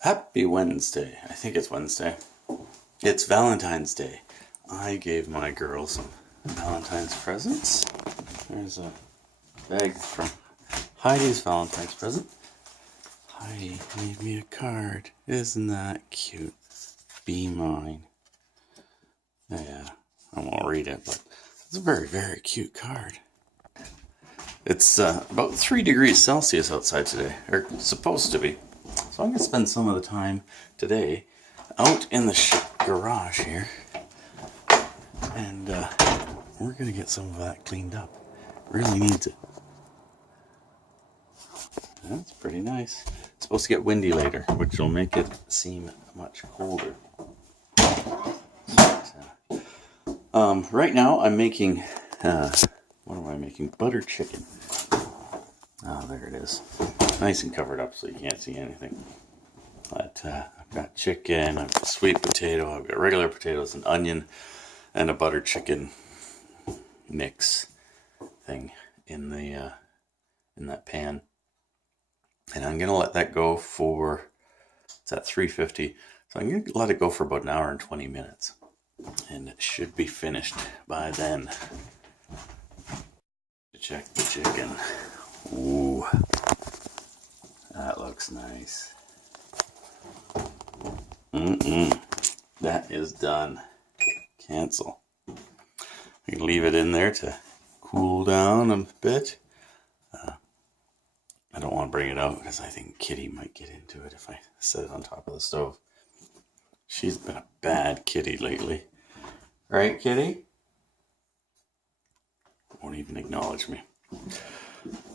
Happy Wednesday. I think it's Wednesday. It's Valentine's Day. I gave my girl some Valentine's presents. There's a bag from Heidi's Valentine's present. Heidi made me a card. Isn't that cute? Be mine. Yeah, I won't read it, but it's a very, very cute card. It's about 3 degrees Celsius outside today, or supposed to be. So I'm going to spend some of the time today out in the garage here, and we're going to get some of that cleaned up. Really needs it. That's pretty nice. It's supposed to get windy later, which will make it seem much colder. Right now I'm making, what am I making? Butter chicken. Oh, there it is. Nice and covered up so you can't see anything. But I've got chicken, I've got sweet potato, I've got regular potatoes, an onion, and a butter chicken mix thing in the in that pan. And I'm gonna let that go for, it's at 350, so I'm gonna let it go for about an hour and 20 minutes, and it should be finished by then. Check the chicken. Ooh, that looks nice. That is done. Cancel. I can leave it in there to cool down a bit. I don't want to bring it out because I think Kitty might get into it if I set it on top of the stove. She's been a bad kitty lately. Right, Kitty? Won't even acknowledge me.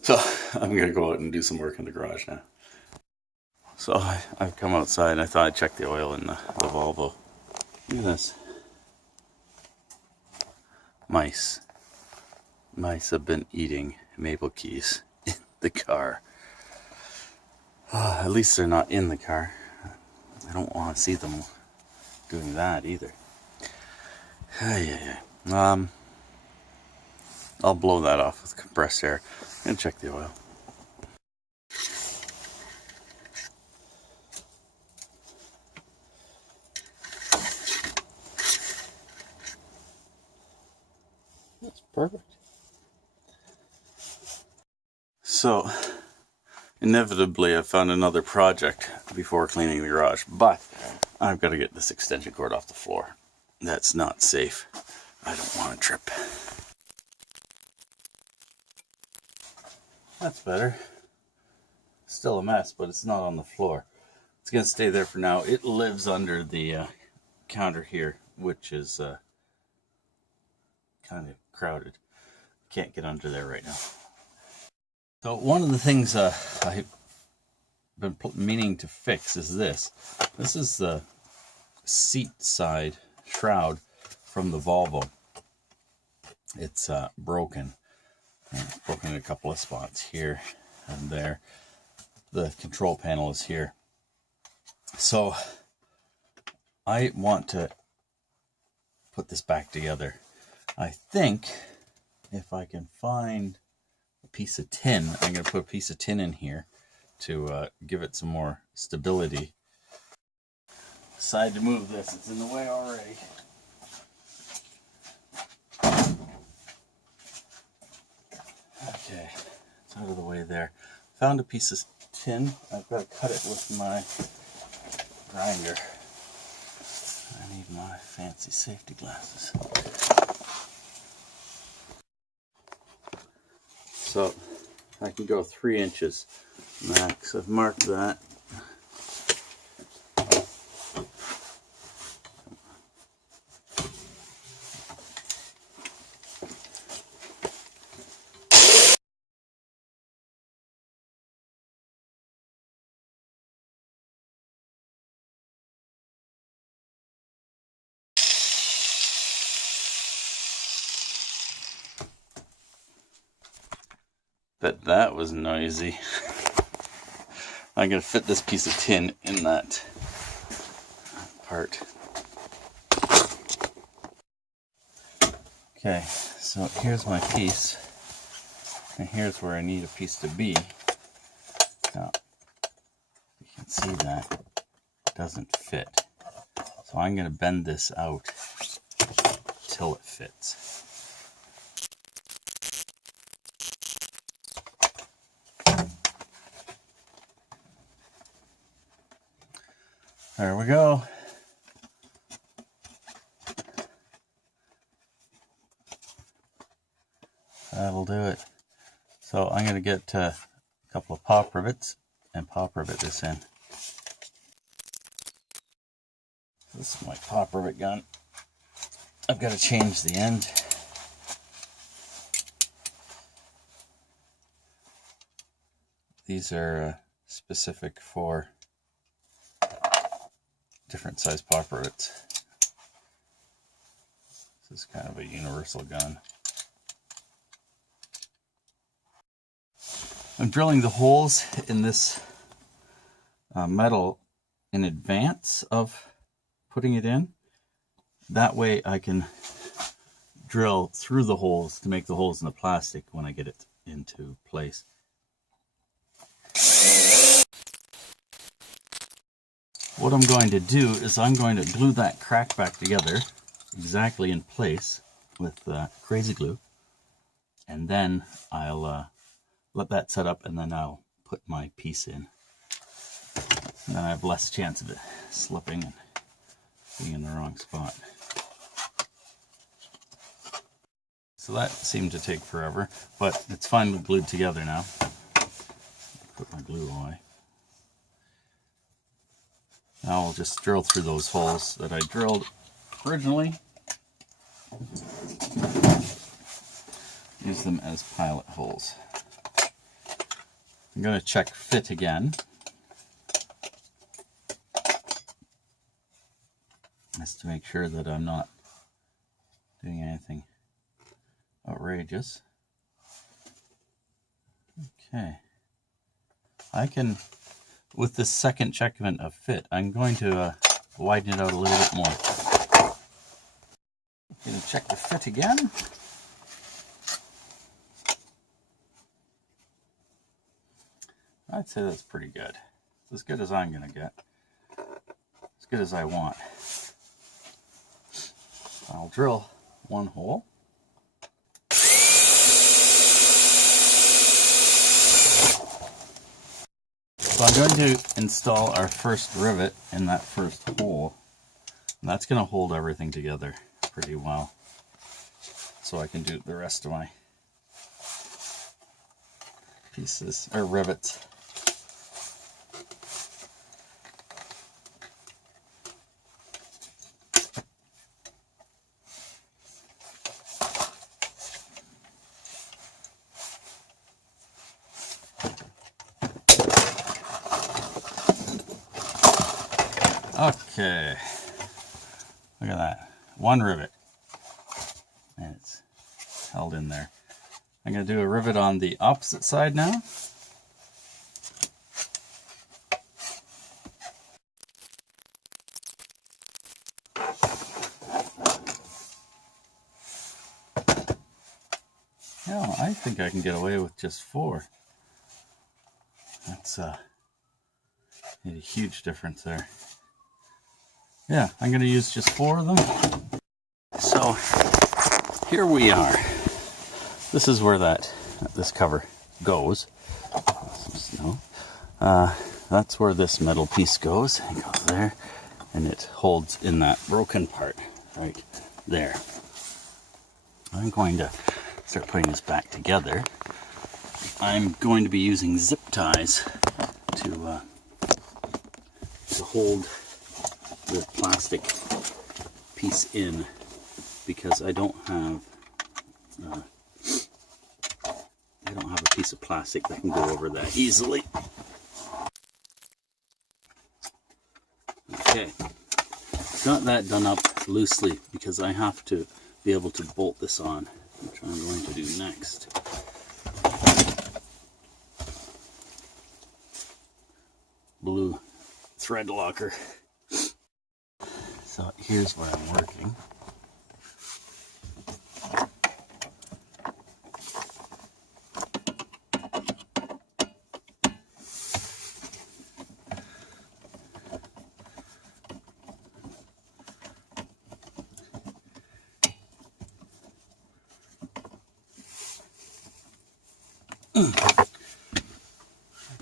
So I'm going to go out and do some work in the garage now. So I've come outside and I thought I'd check the oil in the Volvo. Look at this. Mice. Mice have been eating maple keys in the car. At least they're not in the car. I don't want to see them doing that either. I'll blow that off with compressed air and check the oil. That's perfect. So, inevitably I found another project before cleaning the garage, but I've got to get this extension cord off the floor. That's not safe. I don't want to trip. That's better. Still a mess, but it's not on the floor. It's going to stay there for now. It lives under the counter here, which is kind of crowded. Can't get under there right now. So one of the things I've been meaning to fix is this. This is the seat side shroud from the Volvo. It's broken. Broken in a couple of spots here and there. The control panel is here. So I want to put this back together. I think if I can find a piece of tin, I'm going to put a piece of tin in here to give it some more stability. Decided to move this. It's in the way already. Okay, it's out of the way there. Found a piece of tin. I've got to cut it with my grinder. I need my fancy safety glasses. So I can go 3 inches max. I've marked that. Bet that was noisy. I'm going to fit this piece of tin in that part. Okay, so here's my piece, and here's where I need a piece to be. Now, you can see that. doesn't fit. So I'm going to bend this out till it fits. There we go. That'll do it. So I'm going to get a couple of pop rivets and pop rivet this in. This is my pop rivet gun. I've got to change the end. These are specific for different size pop rivets. This is kind of a universal gun. I'm drilling the holes in this metal in advance of putting it in. That way I can drill through the holes to make the holes in the plastic when I get it into place. What I'm going to do is I'm going to glue that crack back together exactly in place with crazy glue, and then I'll let that set up, and then I'll put my piece in. And then I have less chance of it slipping and being in the wrong spot. So that seemed to take forever, but it's finally glued together now. Put my glue away. Now I'll just drill through those holes that I drilled originally. Use them as pilot holes. I'm going to check fit again, just to make sure that I'm not doing anything outrageous. Okay. I can, with this second checkment of fit, I'm going to widen it out a little bit more. Going to check the fit again. I'd say that's pretty good. As good as I'm going to get. As good as I want. I'll drill one hole. So I'm going to install our first rivet in that first hole. And that's going to hold everything together pretty well. So I can do the rest of my pieces, or rivets. Okay, look at that, one rivet, and it's held in there. I'm going to do a rivet on the opposite side now. Now, I think I can get away with just 4. That's made a huge difference there. Yeah, I'm going to use just 4 of them. So here we are. This is where this cover goes. Some snow. That's where this metal piece goes. It goes there, and it holds in that broken part right there. I'm going to start putting this back together. I'm going to be using zip ties to hold the plastic piece in, because I don't have a piece of plastic that can go over that easily. Okay, got that done up loosely because I have to be able to bolt this on, which I'm going to do next. Blue thread locker. So here's where I'm working.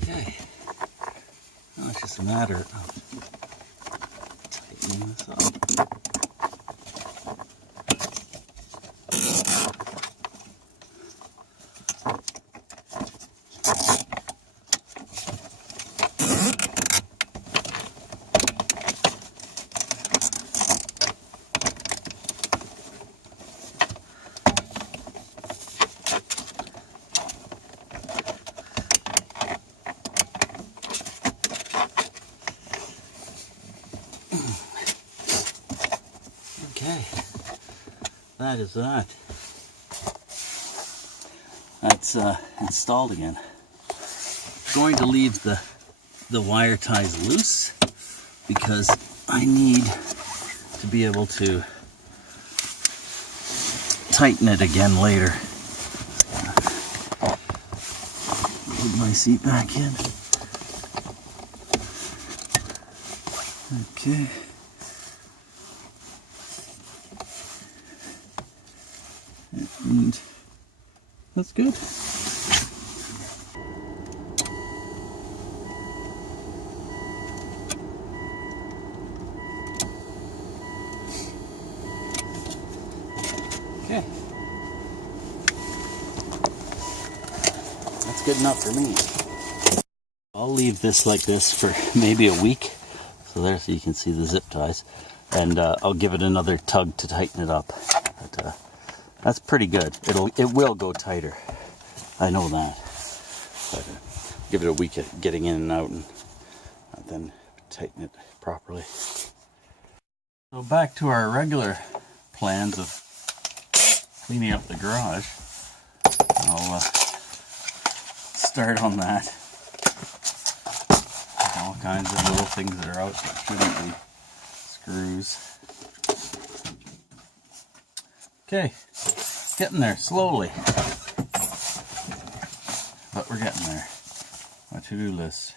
Okay. Now it's just a matter of tightening this up. Okay, that is that. That's installed again. Going to leave the wire ties loose because I need to be able to tighten it again later. Put my seat back in. Okay. And that's good. Okay. That's good enough for me. I'll leave this like this for maybe a week. So there, so you can see the zip ties. And I'll give it another tug to tighten it up. But, that's pretty good. It will go tighter. I know that. But give it a week of getting in and out, and then tighten it properly. So back to our regular plans of cleaning up the garage. I'll start on that. All kinds of little things that are out that shouldn't be. Screws. Okay, getting there slowly, but we're getting there. My to-do list.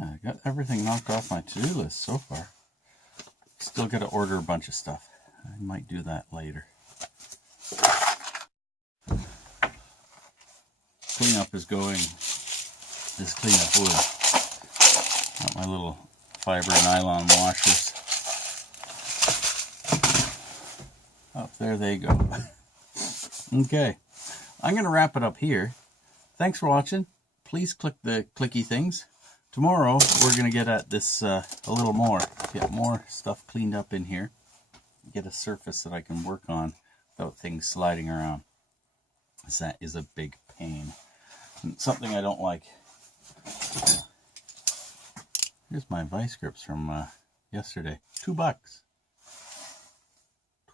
I got everything knocked off my to-do list so far. Still got to order a bunch of stuff. I might do that later. Cleanup is going. This cleanup wood. Got my little fiber nylon washers. Oh, there they go. Okay, I'm going to wrap it up here. Thanks for watching. Please click the clicky things. Tomorrow, we're going to get at this a little more. Get more stuff cleaned up in here. Get a surface that I can work on without things sliding around. That is a big pain. And something I don't like. Here's my vice grips from yesterday. $2.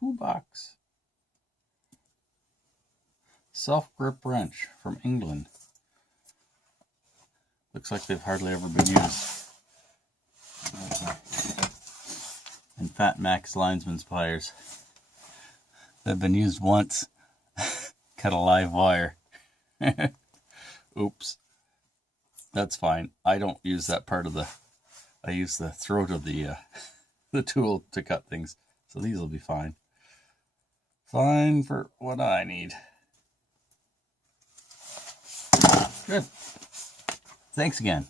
$2. Self-grip wrench from England. Looks like they've hardly ever been used. And Fat Max linesman's pliers. They've been used once. Cut a live wire. Oops. That's fine. I don't use that part of I use the throat of the tool to cut things. So these will be fine. Fine for what I need. Good. Thanks again.